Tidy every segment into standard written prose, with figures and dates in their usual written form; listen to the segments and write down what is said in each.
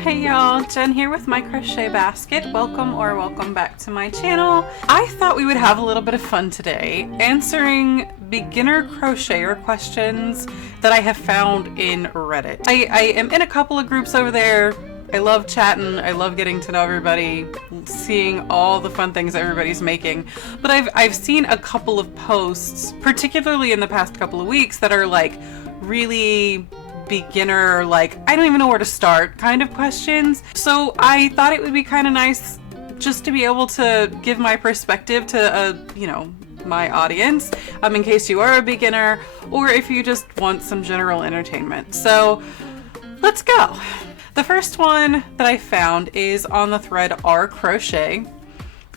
Hey y'all, Jen here with My Crochet Basket. Welcome back to my channel. I thought we would have a little bit of fun today answering beginner crocheter questions that I have found in Reddit. I am in a couple of groups over there. I love chatting, I love getting to know everybody, seeing all the fun things everybody's making. But I've seen a couple of posts, particularly in the past couple of weeks, that are like really beginner, like I don't even know where to start kind of questions. So I thought it would be kind of nice just to be able to give my perspective to my audience, in case you are a beginner or if you just want some general entertainment. So let's go. The first one that I found is on the thread R Crochet,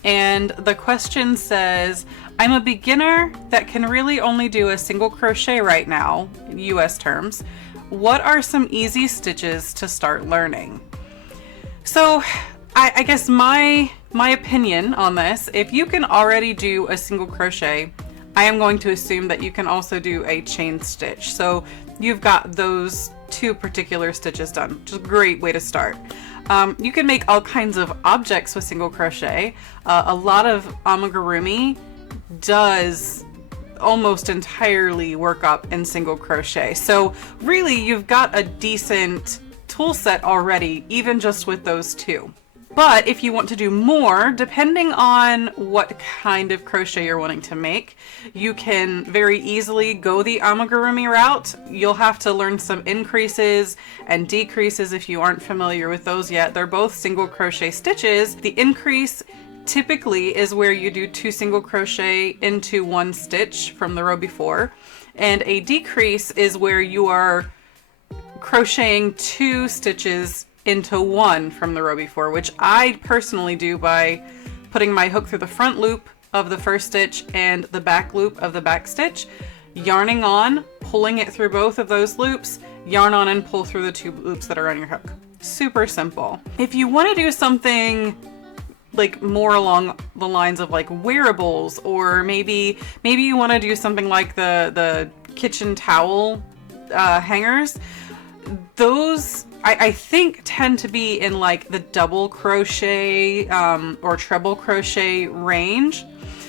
and the question says, I'm a beginner that can really only do a single crochet right now, US terms. What are some easy stitches to start learning? So I guess my opinion on this, if you can already do a single crochet, I am going to assume that you can also do a chain stitch. So you've got those two particular stitches done, which is a great way to start. You can make all kinds of objects with single crochet. A lot of amigurumi does almost entirely work up in single crochet. So really you've got a decent tool set already, even just with those two. But if you want to do more, depending on what kind of crochet you're wanting to make, you can very easily go the amigurumi route. You'll have to learn some increases and decreases if you aren't familiar with those yet. They're both single crochet stitches. The increase typically is where you do 2 single crochet into 1 stitch from the row before, and a decrease is where you are crocheting 2 stitches into 1 from the row before, which I personally do by putting my hook through the front loop of the first stitch and the back loop of the back stitch, yarning on, pulling it through both of those loops, yarn on and pull through the 2 loops that are on your hook. Super simple. If you want to do something like more along the lines of like wearables, or maybe you want to do something like the kitchen towel hangers, those I think tend to be in like the double crochet or treble crochet range.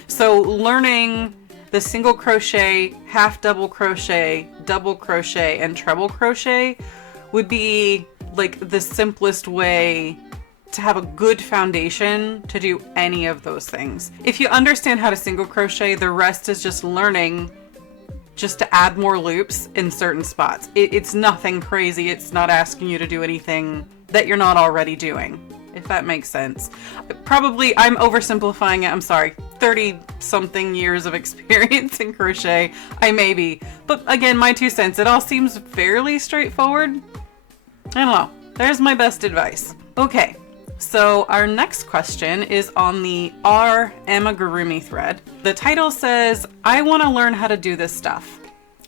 So learning the single crochet, half double crochet, double crochet, and treble crochet would be like the simplest way to have a good foundation to do any of those things. If you understand how to single crochet, the rest is just learning just to add more loops in certain spots. It's nothing crazy. It's not asking you to do anything that you're not already doing, if that makes sense. Probably I'm oversimplifying it. I'm sorry. 30 something years of experience in crochet. I may be, but again, my 2 cents. It all seems fairly straightforward. I don't know. There's my best advice. Okay. So our next question is on the R amigurumi thread. The title says, I want to learn how to do this stuff.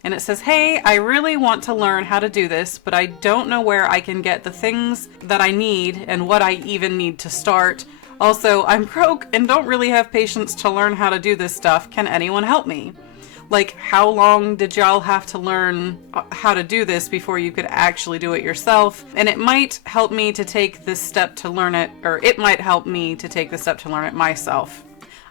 And it says, hey, I really want to learn how to do this, but I don't know where I can get the things that I need and what I even need to start. Also, I'm broke and don't really have patience to learn how to do this stuff. Can anyone help me? Like, how long did y'all have to learn how to do this before you could actually do it yourself? And it might help me to take this step to learn it, or it might help me to take the step to learn it myself.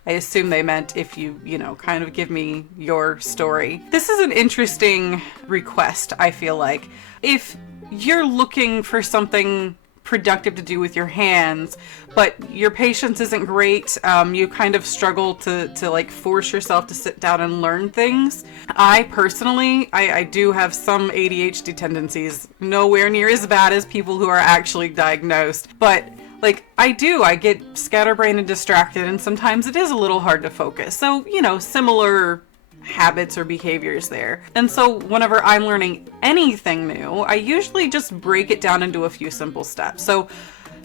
I assume they meant if you kind of give me your story. This is an interesting request, I feel like. If you're looking for something productive to do with your hands, but your patience isn't great, you kind of struggle to like force yourself to sit down and learn things. I personally, I do have some ADHD tendencies, nowhere near as bad as people who are actually diagnosed, but like I get scatterbrained and distracted, and sometimes it is a little hard to focus. So, similar habits or behaviors there. And so whenever I'm learning anything new, I usually just break it down into a few simple steps. So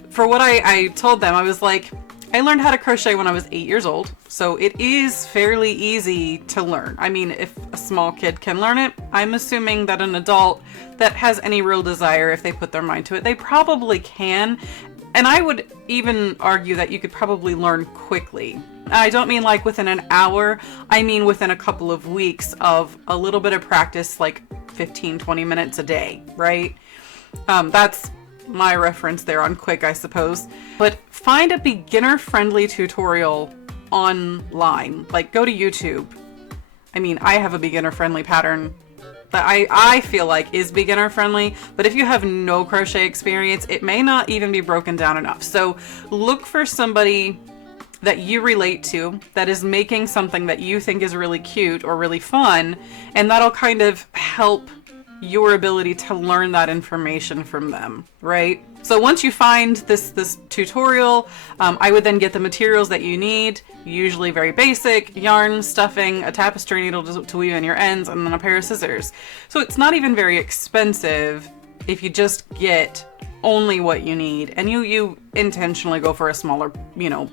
for what I told them, I was like, I learned how to crochet when I was 8 years old, so it is fairly easy to learn. I mean, if a small kid can learn it, I'm assuming that an adult that has any real desire, if they put their mind to it, they probably can. And I would even argue that you could probably learn quickly. I don't mean like within an hour, I mean within a couple of weeks of a little bit of practice, like 15-20 minutes a day, right? That's my reference there on quick, I suppose. But find a beginner-friendly tutorial online. Like, go to YouTube. I mean, I have a beginner-friendly pattern that I feel like is beginner-friendly, but if you have no crochet experience, it may not even be broken down enough. So look for somebody that you relate to that is making something that you think is really cute or really fun, and that'll kind of help your ability to learn that information from them, right? So once you find this tutorial, I would then get the materials that you need, usually very basic: yarn, stuffing, a tapestry needle to weave in your ends, and then a pair of scissors. So it's not even very expensive if you just get only what you need and you intentionally go for a smaller,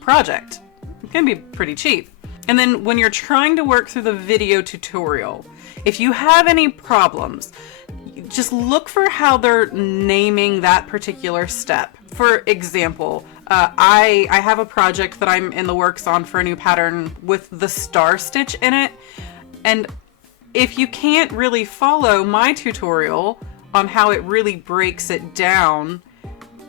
project. It can be pretty cheap. And then when you're trying to work through the video tutorial, if you have any problems, just look for how they're naming that particular step. For example, I have a project that I'm in the works on for a new pattern with the star stitch in it. And if you can't really follow my tutorial on how it really breaks it down,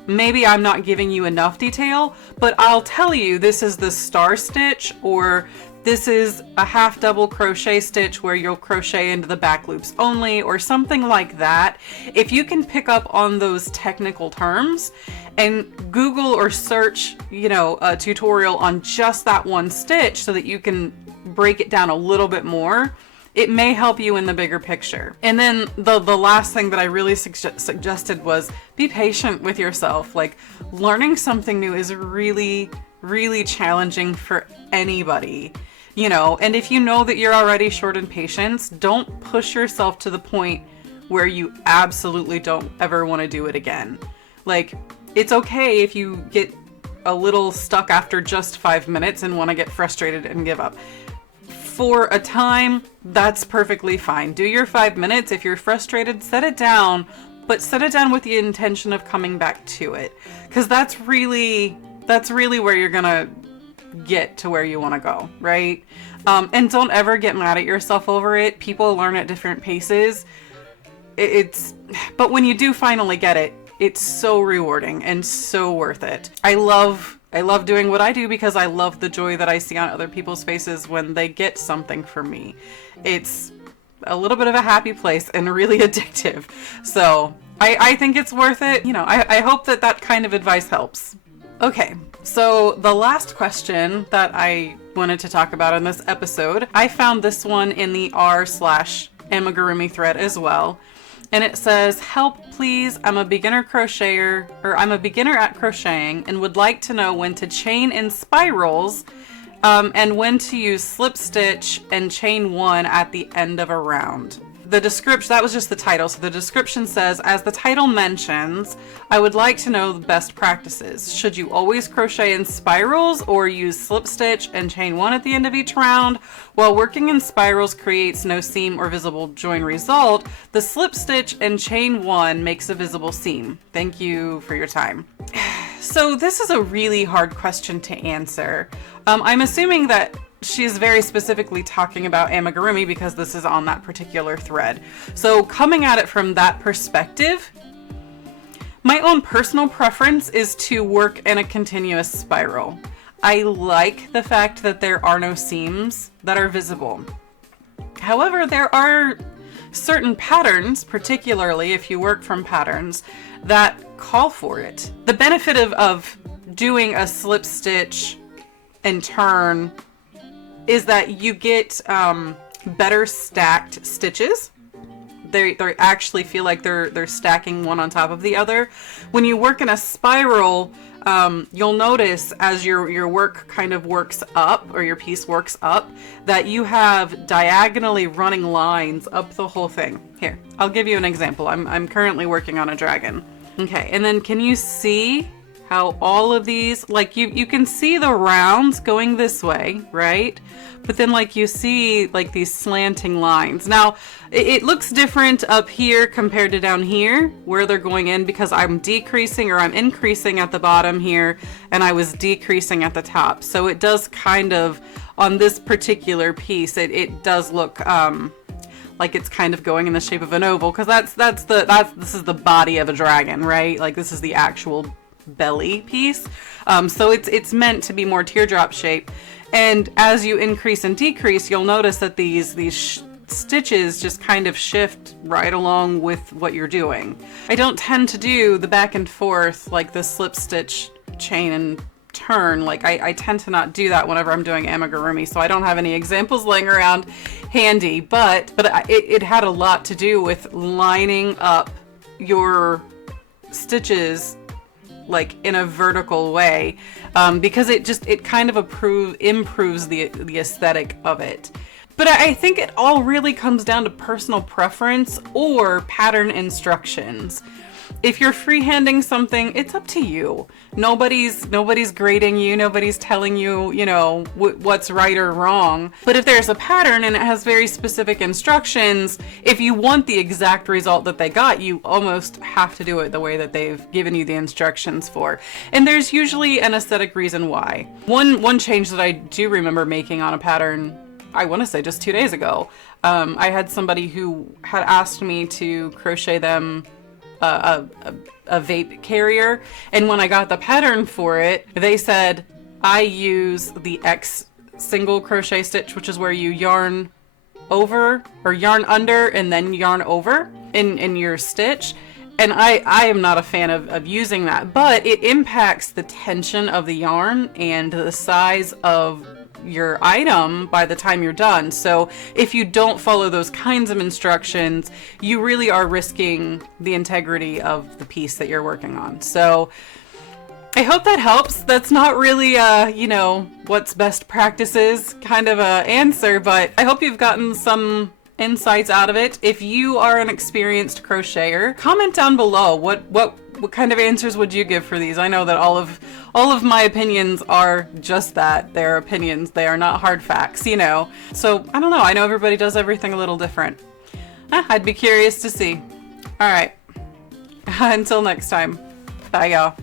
maybe I'm not giving you enough detail, but I'll tell you this is the star stitch, or this is a half double crochet stitch where you'll crochet into the back loops only, or something like that. If you can pick up on those technical terms and Google or search, a tutorial on just that one stitch so that you can break it down a little bit more, it may help you in the bigger picture. And then the last thing that I really suggested was be patient with yourself. Like, learning something new is really, really challenging for anybody, and if you know that you're already short in patience, don't push yourself to the point where you absolutely don't ever want to do it again. Like, it's okay if you get a little stuck after just 5 minutes and want to get frustrated and give up. For a time, that's perfectly fine. Do your 5 minutes. If you're frustrated, set it down, but set it down with the intention of coming back to it, because that's really where you're gonna get to where you want to go, right? And don't ever get mad at yourself over it. People learn at different paces. But when you do finally get it, it's so rewarding and so worth it. I love doing what I do because I love the joy that I see on other people's faces when they get something from me. It's a little bit of a happy place and really addictive. So I think it's worth it. I hope that kind of advice helps. Okay, so the last question that I wanted to talk about in this episode, I found this one in the r/amigurumi thread as well. And it says, "Help please, I'm a beginner at crocheting and would like to know when to chain in spirals and when to use slip stitch and chain one at the end of a round." The description, that was just the title. So the description says, "As the title mentions, I would like to know the best practices. Should you always crochet in spirals or use slip stitch and chain one at the end of each round? While working in spirals creates no seam or visible join result, the slip stitch and chain one makes a visible seam. Thank you for your time." So this is a really hard question to answer. I'm assuming that she's very specifically talking about amigurumi because this is on that particular thread. So coming at it from that perspective, my own personal preference is to work in a continuous spiral. I like the fact that there are no seams that are visible. However, there are certain patterns, particularly if you work from patterns, that call for it. The benefit of doing a slip stitch and turn is that you get better stacked stitches. They actually feel like they're stacking one on top of the other. When you work in a spiral, you'll notice as your work kind of works up, or your piece works up, that you have diagonally running lines up the whole thing. Here, I'll give you an example. I'm currently working on a dragon. Okay, and then can you see how all of these, like you can see the rounds going this way, right? But then like you see like these slanting lines. Now it looks different up here compared to down here where they're going in, because I'm decreasing, or I'm increasing at the bottom here and I was decreasing at the top. So it does kind of, on this particular piece, it does look like it's kind of going in the shape of an oval, because this is the body of a dragon, right? Like this is the actual belly piece. So it's meant to be more teardrop shape. And as you increase and decrease, you'll notice that these stitches just kind of shift right along with what you're doing. I don't tend to do the back and forth, like the slip stitch, chain and turn. Like I tend to not do that whenever I'm doing amigurumi, so I don't have any examples laying around handy, but it had a lot to do with lining up your stitches like in a vertical way, because it kind of improves the aesthetic of it. But I think it all really comes down to personal preference or pattern instructions. If you're freehanding something, it's up to you. Nobody's grading you. Nobody's telling you, you know, what's right or wrong. But if there's a pattern and it has very specific instructions, if you want the exact result that they got, you almost have to do it the way that they've given you the instructions for. And there's usually an aesthetic reason why. One change that I do remember making on a pattern, I want to say just 2 days ago, I had somebody who had asked me to crochet them a vape carrier, and when I got the pattern for it, they said I use the X single crochet stitch, which is where you yarn over or yarn under and then yarn over in your stitch. And I am not a fan of using that, but it impacts the tension of the yarn and the size of your item by the time you're done. So if you don't follow those kinds of instructions, you really are risking the integrity of the piece that you're working on. So I hope that helps. That's not really you know, what's best practices kind of a answer, but I hope you've gotten some insights out of it. If you are an experienced crocheter, comment down below what kind of answers would you give for these. I know that all of my opinions are just that. They're opinions. They are not hard facts, you know. So I don't know. I know everybody does everything a little different. I'd be curious to see. All right. Until next time. Bye, y'all.